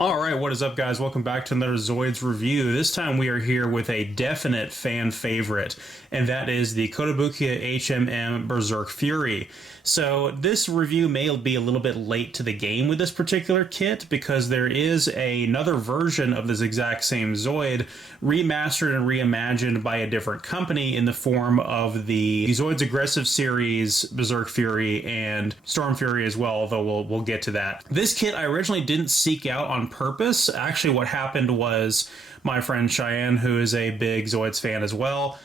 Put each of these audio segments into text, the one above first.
Alright, what is up guys? Welcome back to another Zoids review. This time we are here with a definite fan favorite, and that is the Kotobukiya HMM Berserk Fury. So this review may be a little bit late to the game with this particular kit because there is another version of this exact same Zoid remastered and reimagined by a different company in the form of the Zoids Aggressive Series, Berserk Fury, and Storm Fury as well, although we'll get to that. This kit I originally didn't seek out on purpose. Actually, what happened was my friend Cheyenne, who is a big Zoids fan as well,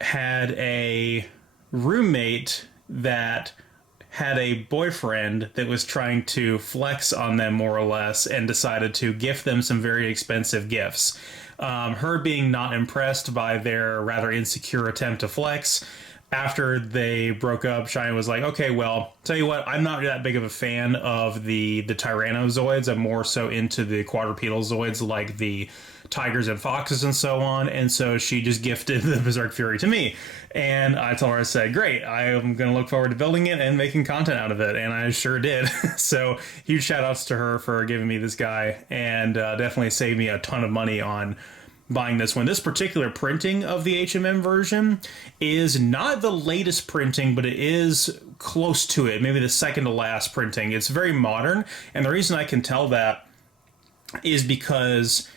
had a roommate that had a boyfriend that was trying to flex on them more or less and decided to gift them some very expensive gifts. Her being not impressed by their rather insecure attempt to flex. After they broke up, Cheyenne was like, okay, well, tell you what, I'm not that big of a fan of the Tyrannozoids. I'm more so into the quadrupedal Zoids like the tigers and foxes and so on. And so she just gifted the Berserk Fury to me. And I told her, I said, great, I am going to look forward to building it and making content out of it. And I sure did. So huge shout outs to her for giving me this guy, and definitely saved me a ton of money on buying this one. This particular printing of the HMM version is not the latest printing, but it is close to it, maybe the second to last printing. It's very modern, and the reason I can tell that is because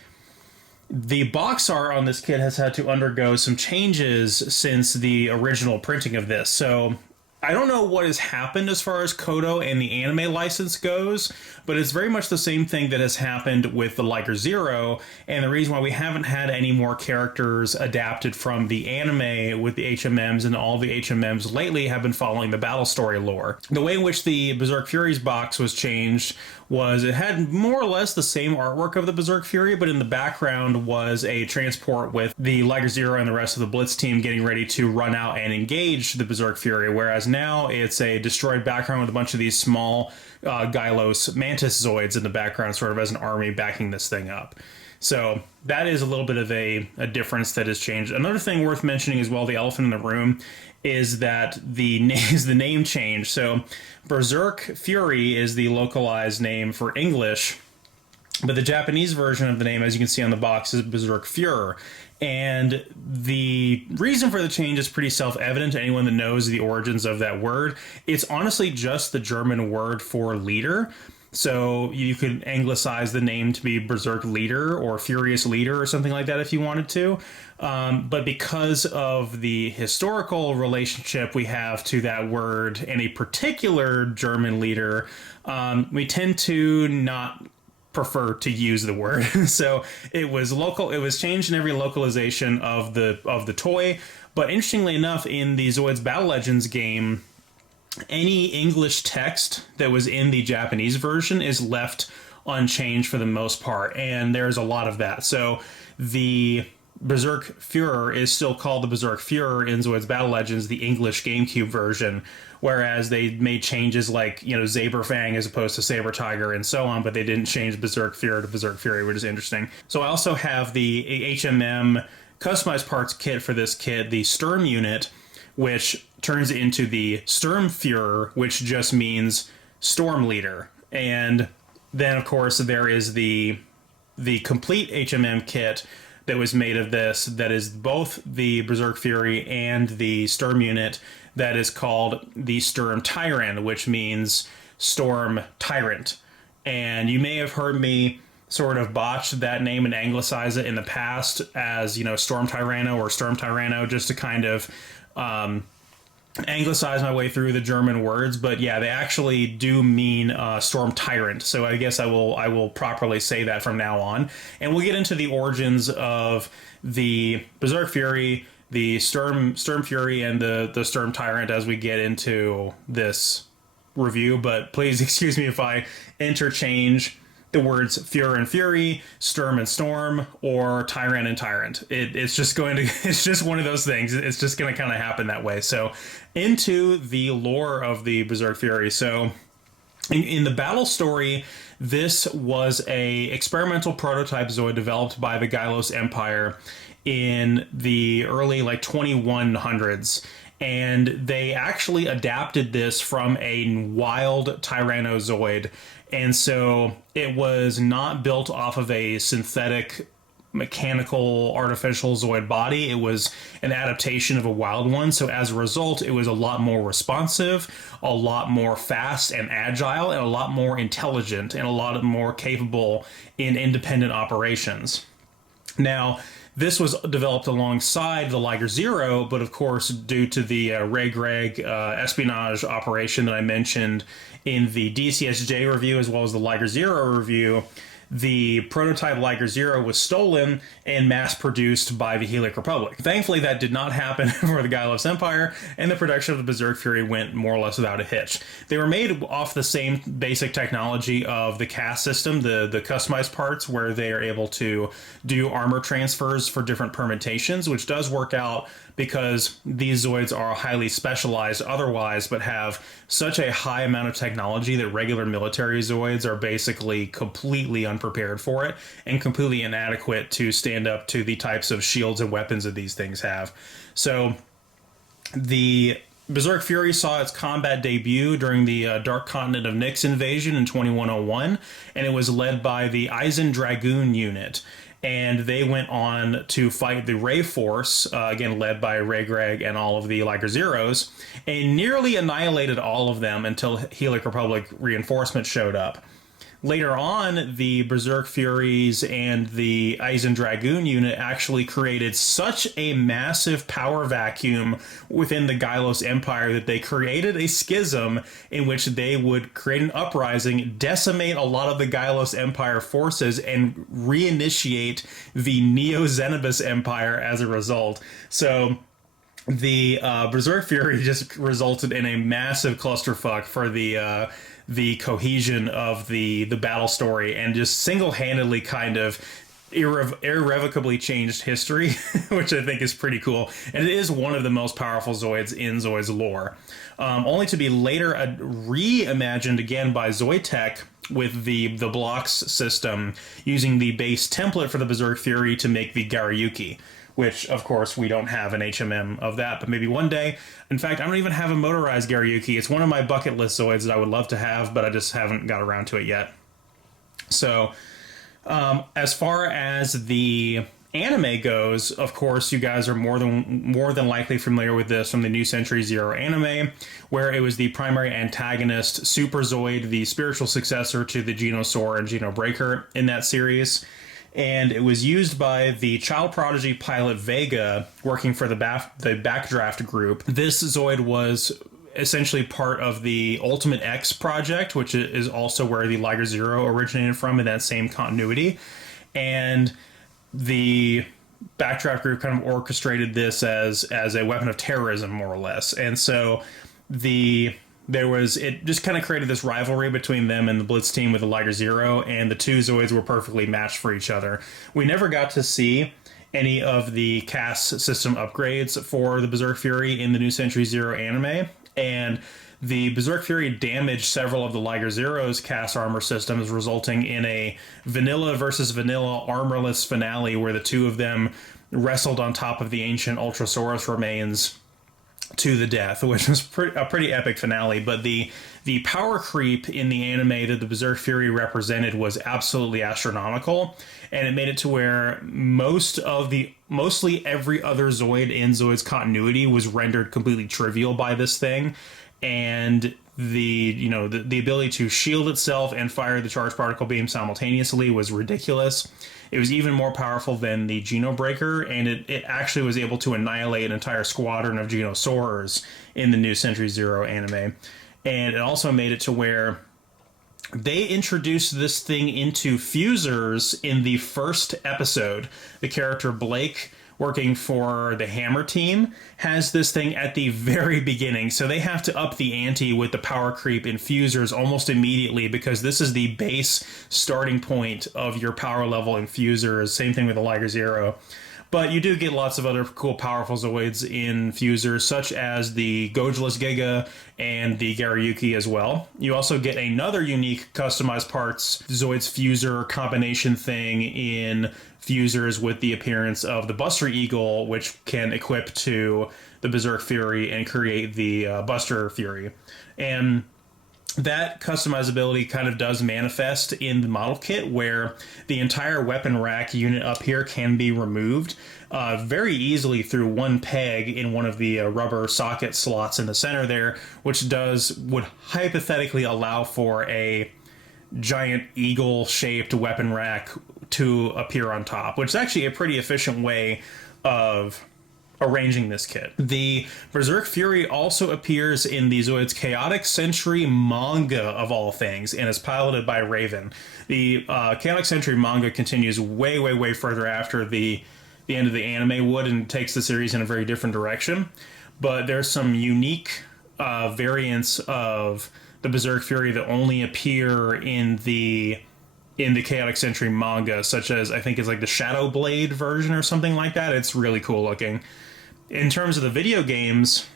the box art on this kit has had to undergo some changes since the original printing of this. So I don't know what has happened as far as Koto and the anime license goes, but it's very much the same thing that has happened with the Liger Zero, and the reason why we haven't had any more characters adapted from the anime with the HMMs, and all the HMMs lately have been following the battle story lore. The way in which the Berserk Fury's box was changed was it had more or less the same artwork of the Berserk Fury, but in the background was a transport with the Liger Zero and the rest of the Blitz team getting ready to run out and engage the Berserk Fury, whereas now it's a destroyed background with a bunch of these small Gylos Mantis Zoids in the background, sort of as an army backing this thing up. So that is a little bit of a difference that has changed. Another thing worth mentioning as well, the elephant in the room, is that the name change. So Berserk Fury is the localized name for English, but the Japanese version of the name, as you can see on the box, is Berserk Fury. And the reason for the change is pretty self-evident to anyone that knows the origins of that word. It's honestly just the German word for leader. So you could anglicize the name to be Berserk Leader or Furious Leader or something like that if you wanted to. But because of the historical relationship we have to that word and a particular German leader, we tend to not prefer to use the word. So it was local. It was changed in every localization of the toy. But interestingly enough, in the Zoids Battle Legends game, any English text that was in the Japanese version is left unchanged for the most part, and there's a lot of that. So the Berserk Fury is still called the Berserk Fury in Zoids Battle Legends, the English GameCube version, whereas they made changes like, Zaberfang as opposed to Saber Tiger and so on, but they didn't change Berserk Fury to Berserk Fury, which is interesting. So I also have the HMM customized parts kit for this kit, the Sturm unit, which turns into the Sturmfuhrer, which just means Storm Leader. And then, of course, there is the complete HMM kit that was made of this, that is both the Berserk Fury and the Sturm unit, that is called the Sturm Tyrant, which means Storm Tyrant. And you may have heard me sort of botch that name and anglicize it in the past as, Storm Tyranno or Sturm Tyranno, just to kind of anglicize my way through the German words, but yeah, they actually do mean Storm Tyrant. So I guess I will properly say that from now on. And we'll get into the origins of the Berserk Fury, the Sturm Fury, and the Sturm Tyrant as we get into this review. But please excuse me if I interchange the words Fury and Fury, Sturm and Storm, or Tyrant and Tyrant. It's just one of those things. It's just going to kind of happen that way. So into the lore of the Berserk Fury. So in the battle story, this was a experimental prototype Zoid developed by the Gylos Empire in the early 2100s. and they actually adapted this from a wild Tyrannozoid, and so it was not built off of a synthetic mechanical artificial Zoid body. It was an adaptation of a wild one, so as a result it was a lot more responsive, a lot more fast and agile, and a lot more intelligent, and a lot more capable in independent operations. Now, this was developed alongside the Liger Zero, but of course, due to the Reg espionage operation that I mentioned in the DCSJ review, as well as the Liger Zero review, the prototype Liger Zero was stolen and mass-produced by the Helix Republic. Thankfully, that did not happen for the Gylos Empire, and the production of the Berserk Fury went more or less without a hitch. They were made off the same basic technology of the cast system, the customized parts, where they are able to do armor transfers for different permutations, which does work out because these Zoids are highly specialized otherwise, but have such a high amount of technology that regular military Zoids are basically completely unprepared for it and completely inadequate to stand up to the types of shields and weapons that these things have. So the Berserk Fury saw its combat debut during the Dark Continent of Nyx invasion in 2101, and it was led by the Eisen Dragoon unit. And they went on to fight the Ray Force, again led by Reg and all of the Liger Zeros, and nearly annihilated all of them until Helix Republic reinforcements showed up. Later on, the Berserk Furies and the Eisen Dragoon unit actually created such a massive power vacuum within the Gylos Empire that they created a schism in which they would create an uprising, decimate a lot of the Gylos Empire forces, and reinitiate the Neo-Xenobus Empire as a result. So the Berserk Fury just resulted in a massive clusterfuck for the cohesion of the battle story, and just single-handedly kind of irrevocably changed history, which I think is pretty cool. And it is one of the most powerful Zoids in Zoids lore, only to be later reimagined again by Zoitech with the blocks system, using the base template for the Berserk Fury to make the Gariyuki, which, of course, we don't have an HMM of that, but maybe one day. In fact, I don't even have a motorized Gariyuki. It's one of my bucket list Zoids that I would love to have, but I just haven't got around to it yet. So, as far as the anime goes, of course, you guys are more than likely familiar with this from the New Century Zero anime, where it was the primary antagonist, Super Zoid, the spiritual successor to the Genosaur and Genobreaker in that series. And it was used by the child prodigy pilot Vega, working for the Backdraft group. This Zoid was essentially part of the Ultimate X project, which is also where the Liger Zero originated from in that same continuity. And the Backdraft group kind of orchestrated this as a weapon of terrorism, more or less. And so it just kind of created this rivalry between them and the Blitz team with the Liger Zero, and the two Zoids were perfectly matched for each other. We never got to see any of the cast system upgrades for the Berserk Fury in the New Century Zero anime, and the Berserk Fury damaged several of the Liger Zero's cast armor systems, resulting in a vanilla versus vanilla armorless finale where the two of them wrestled on top of the ancient Ultrasaurus remains to the death, which was a pretty epic finale. But the power creep in the anime that the Berserk Fury represented was absolutely astronomical, and it made it to where mostly every other Zoid in Zoid's continuity was rendered completely trivial by this thing. And the ability to shield itself and fire the charged particle beam simultaneously was ridiculous. It was even more powerful than the Genobreaker, and it actually was able to annihilate an entire squadron of Genosaurs in the New Century Zero anime. And it also made it to where they introduced this thing into fusers in the first episode. The character Blake, working for the Hammer team, has this thing at the very beginning. So they have to up the ante with the power creep in fusers almost immediately, because this is the base starting point of your power level in fusers. Same thing with the Liger Zero. But you do get lots of other cool, powerful Zoids in Fusers, such as the Gojiless Giga and the Garayuki as well. You also get another unique customized parts Zoids Fuser combination thing in Fusers with the appearance of the Buster Eagle, which can equip to the Berserk Fury and create the Buster Fury. And that customizability kind of does manifest in the model kit, where the entire weapon rack unit up here can be removed very easily through one peg in one of the rubber socket slots in the center there, which would hypothetically allow for a giant eagle-shaped weapon rack to appear on top, which is actually a pretty efficient way of arranging this kit. The Berserk Fury also appears in the Zoids Chaotic Century manga, of all things, and is piloted by Raven. The Chaotic Century manga continues way, way, way further after the end of the anime would, and takes the series in a very different direction. But there's some unique variants of the Berserk Fury that only appear in the Chaotic Century manga, such as, I think it's like the Shadow Blade version or something like that. It's really cool looking. In terms of the video games,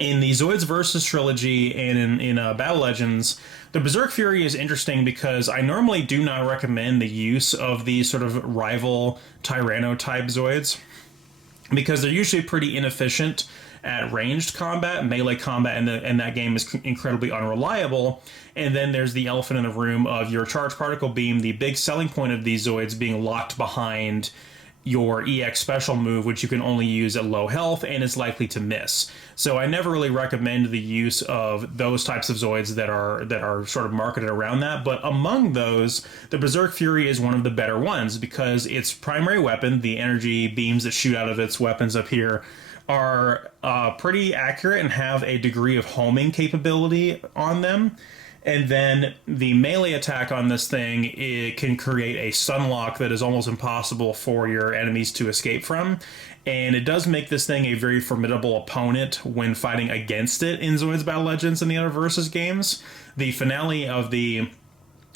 in the Zoids Versus trilogy and in Battle Legends, the Berserk Fury is interesting because I normally do not recommend the use of these sort of rival Tyranno-type Zoids, because they're usually pretty inefficient at ranged combat, melee combat, and that game is incredibly unreliable. And then there's the elephant in the room of your charged particle beam, the big selling point of these Zoids being locked behind your EX special move, which you can only use at low health and is likely to miss. So I never really recommend the use of those types of Zoids that are sort of marketed around that. But among those, the Berserk Fury is one of the better ones, because its primary weapon, the energy beams that shoot out of its weapons up here, are pretty accurate and have a degree of homing capability on them. And then the melee attack on this thing, it can create a stunlock that is almost impossible for your enemies to escape from. And it does make this thing a very formidable opponent when fighting against it in Zoids Battle Legends and the other Versus games. The finale of the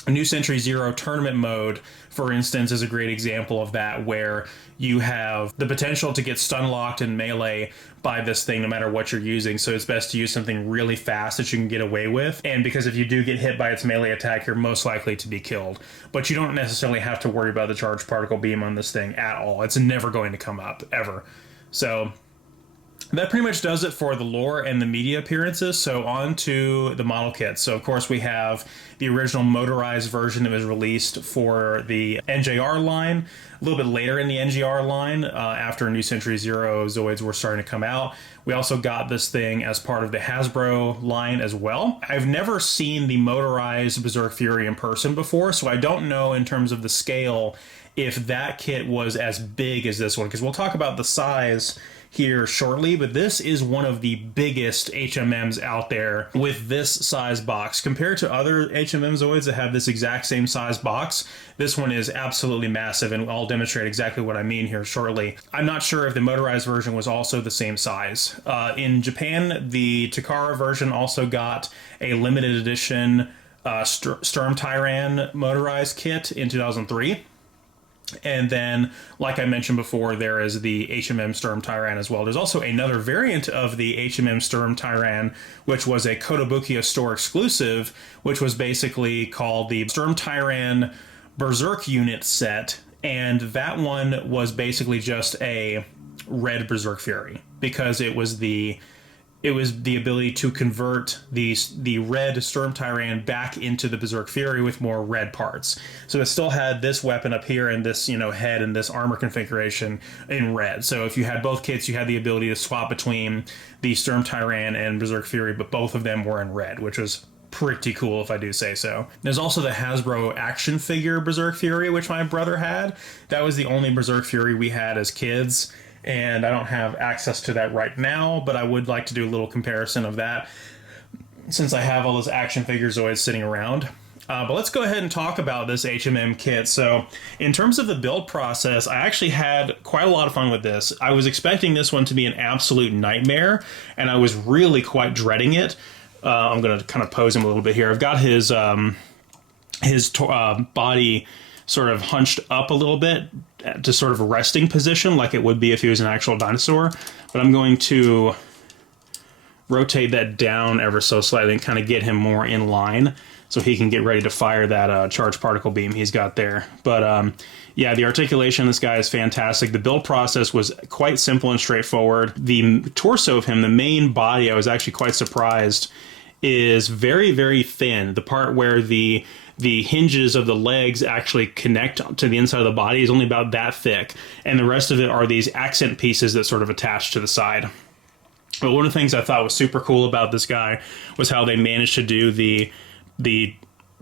New Century Zero tournament mode, for instance, is a great example of that, where you have the potential to get stun locked in melee by this thing no matter what you're using, so it's best to use something really fast that you can get away with. And because if you do get hit by its melee attack, you're most likely to be killed. But you don't necessarily have to worry about the charged particle beam on this thing at all. It's never going to come up, ever. So that pretty much does it for the lore and the media appearances. So on to the model kits. So of course we have the original motorized version that was released for the NJR line, a little bit later in the NGR line, after New Century Zero Zoids were starting to come out. We also got this thing as part of the Hasbro line as well. I've never seen the motorized Berserk Fury in person before, so I don't know in terms of the scale if that kit was as big as this one, because we'll talk about the size here shortly, but this is one of the biggest HMMs out there with this size box. Compared to other HMM Zoids that have this exact same size box, this one is absolutely massive, and I'll demonstrate exactly what I mean here shortly. I'm not sure if the motorized version was also the same size. In Japan, the Takara version also got a limited edition Sturm Tyran motorized kit in 2003. And then, like I mentioned before, there is the HMM Sturm Tyran as well. There's also another variant of the HMM Sturm Tyran, which was a Kotobukiya store exclusive, which was basically called the Sturm Tyran Berserk Unit set. And that one was basically just a red Berserk Fury, because it was the ability to convert the red Sturm Tyran back into the Berserk Fury with more red parts. So it still had this weapon up here and this, head and this armor configuration in red. So if you had both kits, you had the ability to swap between the Sturm Tyran and Berserk Fury, but both of them were in red, which was pretty cool if I do say so. There's also the Hasbro action figure Berserk Fury, which my brother had. That was the only Berserk Fury we had as kids, and I don't have access to that right now, but I would like to do a little comparison of that since I have all those action figures always sitting around. But let's go ahead and talk about this HMM kit. So in terms of the build process, I actually had quite a lot of fun with this. I was expecting this one to be an absolute nightmare, and I was really quite dreading it. I'm going to kind of pose him a little bit here. I've got his body sort of hunched up a little bit to sort of a resting position like it would be if he was an actual dinosaur. But I'm going to rotate that down ever so slightly and kind of get him more in line so he can get ready to fire that charged particle beam he's got there. But yeah, the articulation of this guy is fantastic. The build process was quite simple and straightforward. The torso of him, the main body, I was actually quite surprised, is very, very thin. The part where the hinges of the legs actually connect to the inside of the body is only about that thick, and the rest of it are these accent pieces that sort of attach to the side. But one of the things I thought was super cool about this guy was how they managed to do the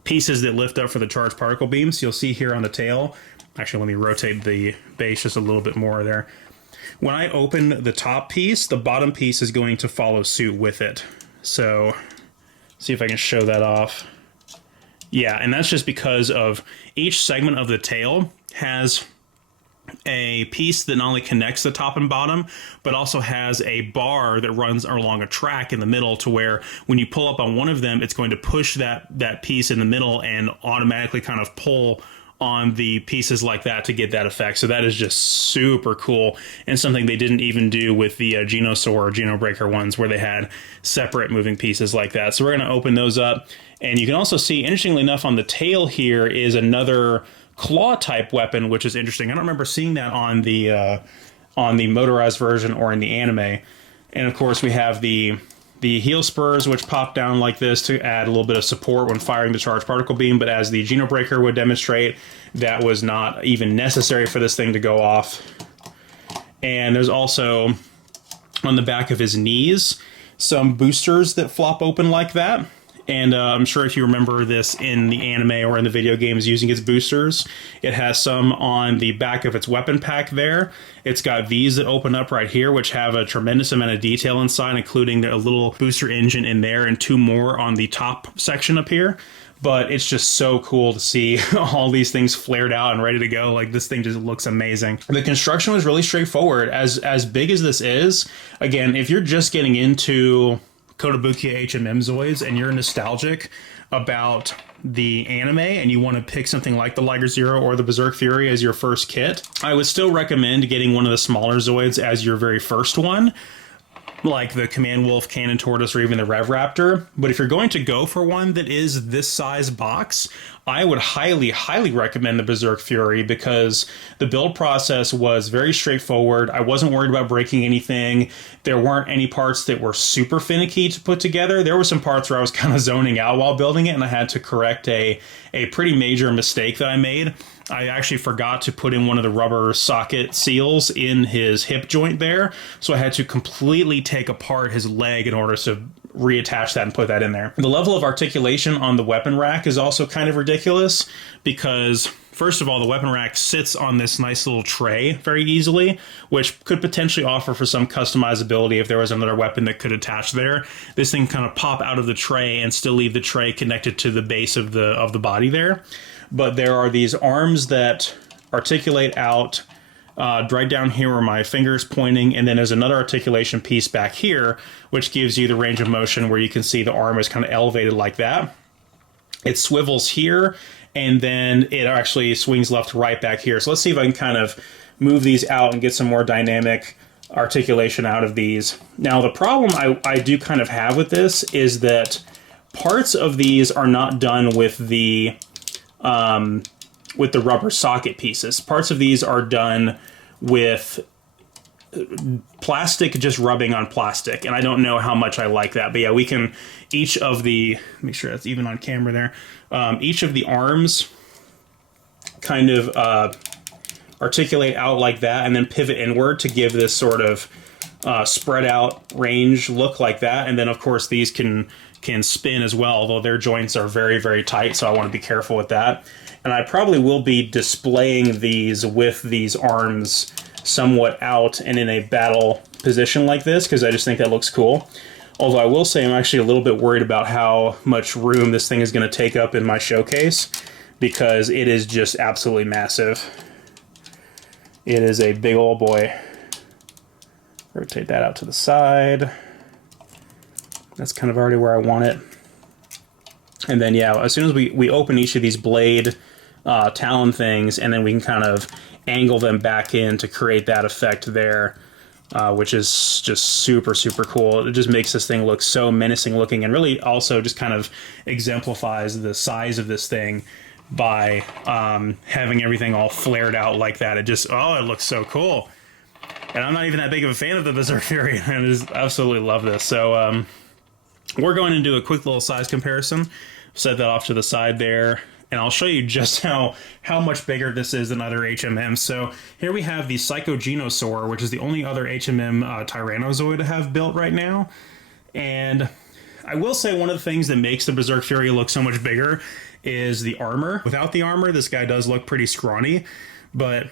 pieces that lift up for the charged particle beams. You'll see here on the tail. Actually, let me rotate the base just a little bit more there. When I open the top piece, the bottom piece is going to follow suit with it. So, see if I can show that off. Yeah, and that's just because of each segment of the tail has a piece that not only connects the top and bottom, but also has a bar that runs along a track in the middle to where when you pull up on one of them, it's going to push that piece in the middle and automatically kind of pull on the pieces like that to get that effect. So that is just super cool, and something they didn't even do with the Genosaur or Genobreaker ones where they had separate moving pieces like that. So we're going to open those up, and you can also see, interestingly enough, on the tail here is another claw type weapon, which is interesting. I don't remember seeing that on the motorized version or in the anime. And of course we have the heel spurs, which pop down like this to add a little bit of support when firing the charged particle beam, but as the Genobreaker would demonstrate, that was not even necessary for this thing to go off. And there's also, on the back of his knees, some boosters that flop open like that. And I'm sure if you remember this in the anime or in the video games using its boosters, it has some on the back of its weapon pack there. It's got these that open up right here, which have a tremendous amount of detail inside, including a little booster engine in there and two more on the top section up here. But it's just so cool to see all these things flared out and ready to go. Like, this thing just looks amazing. The construction was really straightforward. As big as this is, again, if you're just getting into Kotobukiya HMM Zoids and you're nostalgic about the anime and you want to pick something like the Liger Zero or the Berserk Fury as your first kit, I would still recommend getting one of the smaller Zoids as your very first one, like the Command Wolf, Cannon Tortoise, or even the Rev Raptor. But if you're going to go for one that is this size box, I would highly, highly recommend the Berserk Fury because the build process was very straightforward. I wasn't worried about breaking anything. There weren't any parts that were super finicky to put together. There were some parts where I was kind of zoning out while building it, and I had to correct a pretty major mistake that I made. I actually forgot to put in one of the rubber socket seals in his hip joint there, so I had to completely take apart his leg in order to reattach that and put that in there. The level of articulation on the weapon rack is also kind of ridiculous because, first of all, the weapon rack sits on this nice little tray very easily, which could potentially offer for some customizability if there was another weapon that could attach there. This thing kind of pop out of the tray and still leave the tray connected to the base of the body there. But there are these arms that articulate out right down here where my finger is pointing, and then there's another articulation piece back here, which gives you the range of motion where you can see the arm is kind of elevated like that. It swivels here, and then it actually swings left to right back here. So let's see if I can kind of move these out and get some more dynamic articulation out of these. Now, the problem I do kind of have with this is that parts of these are not done with the rubber socket pieces. Parts of these are done with plastic just rubbing on plastic, and I don't know how much I like that. But yeah, we can, each of the, make sure that's even on camera there, each of the arms kind of articulate out like that and then pivot inward to give this sort of spread out range look like that. And then of course these can spin as well, although their joints are very, very tight, so I want to be careful with that. And I probably will be displaying these with these arms somewhat out and in a battle position like this, because I just think that looks cool. Although I will say I'm actually a little bit worried about how much room this thing is going to take up in my showcase, because it is just absolutely massive. It is a big old boy. Rotate that out to the side. That's kind of already where I want it. And then, yeah, as soon as we open each of these blade talon things, and then we can kind of angle them back in to create that effect there, which is just super, super cool. It just makes this thing look so menacing looking, and really also just kind of exemplifies the size of this thing by having everything all flared out like that. It just, oh, it looks so cool. And I'm not even that big of a fan of the Berserk Fury. I just absolutely love this. So we're going to do a quick little size comparison. Set that off to the side there, and I'll show you just how much bigger this is than other HMMs. So here we have the Psychogenosaur, which is the only other HMM Tyrannozoid I have built right now. And I will say one of the things that makes the Berserk Fury look so much bigger is the armor. Without the armor, this guy does look pretty scrawny, but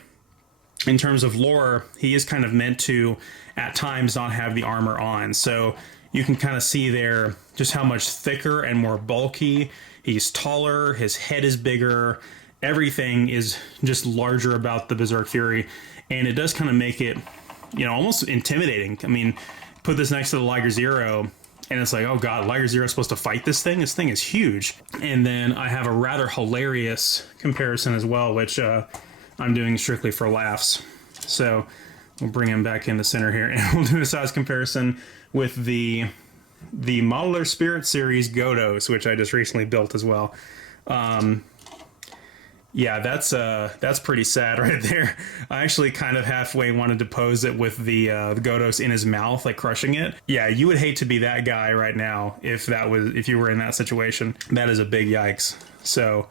in terms of lore, he is kind of meant to, at times, not have the armor on. So you can kind of see there just how much thicker and more bulky. He's taller, his head is bigger, everything is just larger about the Berserk Fury, and it does kind of make it, you know, almost intimidating. I mean, put this next to the Liger Zero, and it's like, oh god, Liger Zero is supposed to fight this thing? This thing is huge. And then I have a rather hilarious comparison as well, which I'm doing strictly for laughs. So we'll bring him back in the center here, and we'll do a size comparison with the Modeler Spirit Series Godos, which I just recently built as well. Yeah, that's pretty sad right there. I actually kind of halfway wanted to pose it with the Godos in his mouth, like crushing it. Yeah, you would hate to be that guy right now if you were in that situation. That is a big yikes. So,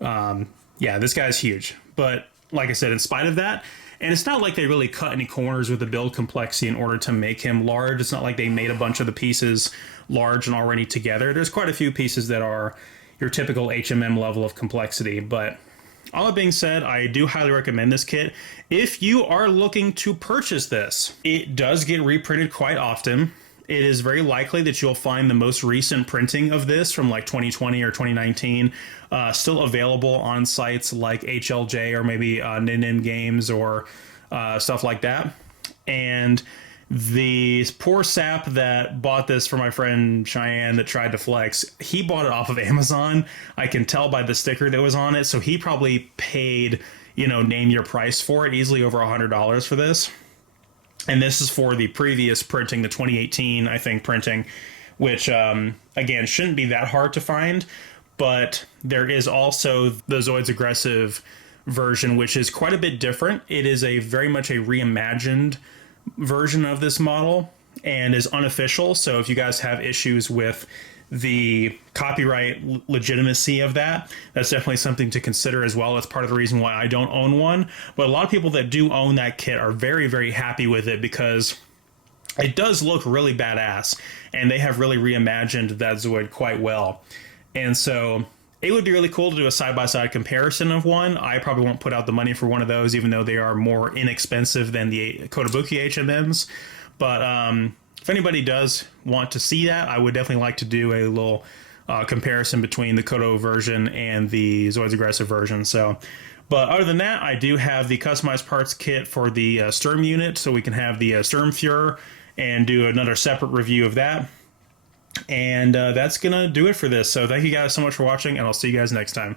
yeah, this guy's huge. But like I said, in spite of that, and it's not like they really cut any corners with the build complexity in order to make him large. It's not like they made a bunch of the pieces large and already together. There's quite a few pieces that are your typical HMM level of complexity. But all that being said, I do highly recommend this kit if you are looking to purchase this. It does get reprinted quite often. It is very likely that you'll find the most recent printing of this from like 2020 or 2019 still available on sites like HLJ or maybe Nin Games or stuff like that. And the poor sap that bought this for my friend Cheyenne that tried to flex, he bought it off of Amazon. I can tell by the sticker that was on it. So he probably paid, you know, name your price for it, easily over $100 for this. And this is for the previous printing, the 2018, I think, printing, which, again, shouldn't be that hard to find. But there is also the Zoids Aggressive version, which is quite a bit different. It is very much a reimagined version of this model and is unofficial. So if you guys have issues with the copyright legitimacy of that, that's definitely something to consider as well. That's part of the reason why I don't own one. But a lot of people that do own that kit are very, very happy with it because it does look really badass, and they have really reimagined that Zoid quite well. And so it would be really cool to do a side-by-side comparison of one. I probably won't put out the money for one of those, even though they are more inexpensive than the Kotobukiya HMMs. But if anybody does want to see that, I would definitely like to do a little comparison between the Koto version and the Zoids Aggressive version. So, but other than that, I do have the customized parts kit for the Sturm unit, so we can have the Sturm Fuhrer and do another separate review of that. And that's going to do it for this. So thank you guys so much for watching, and I'll see you guys next time.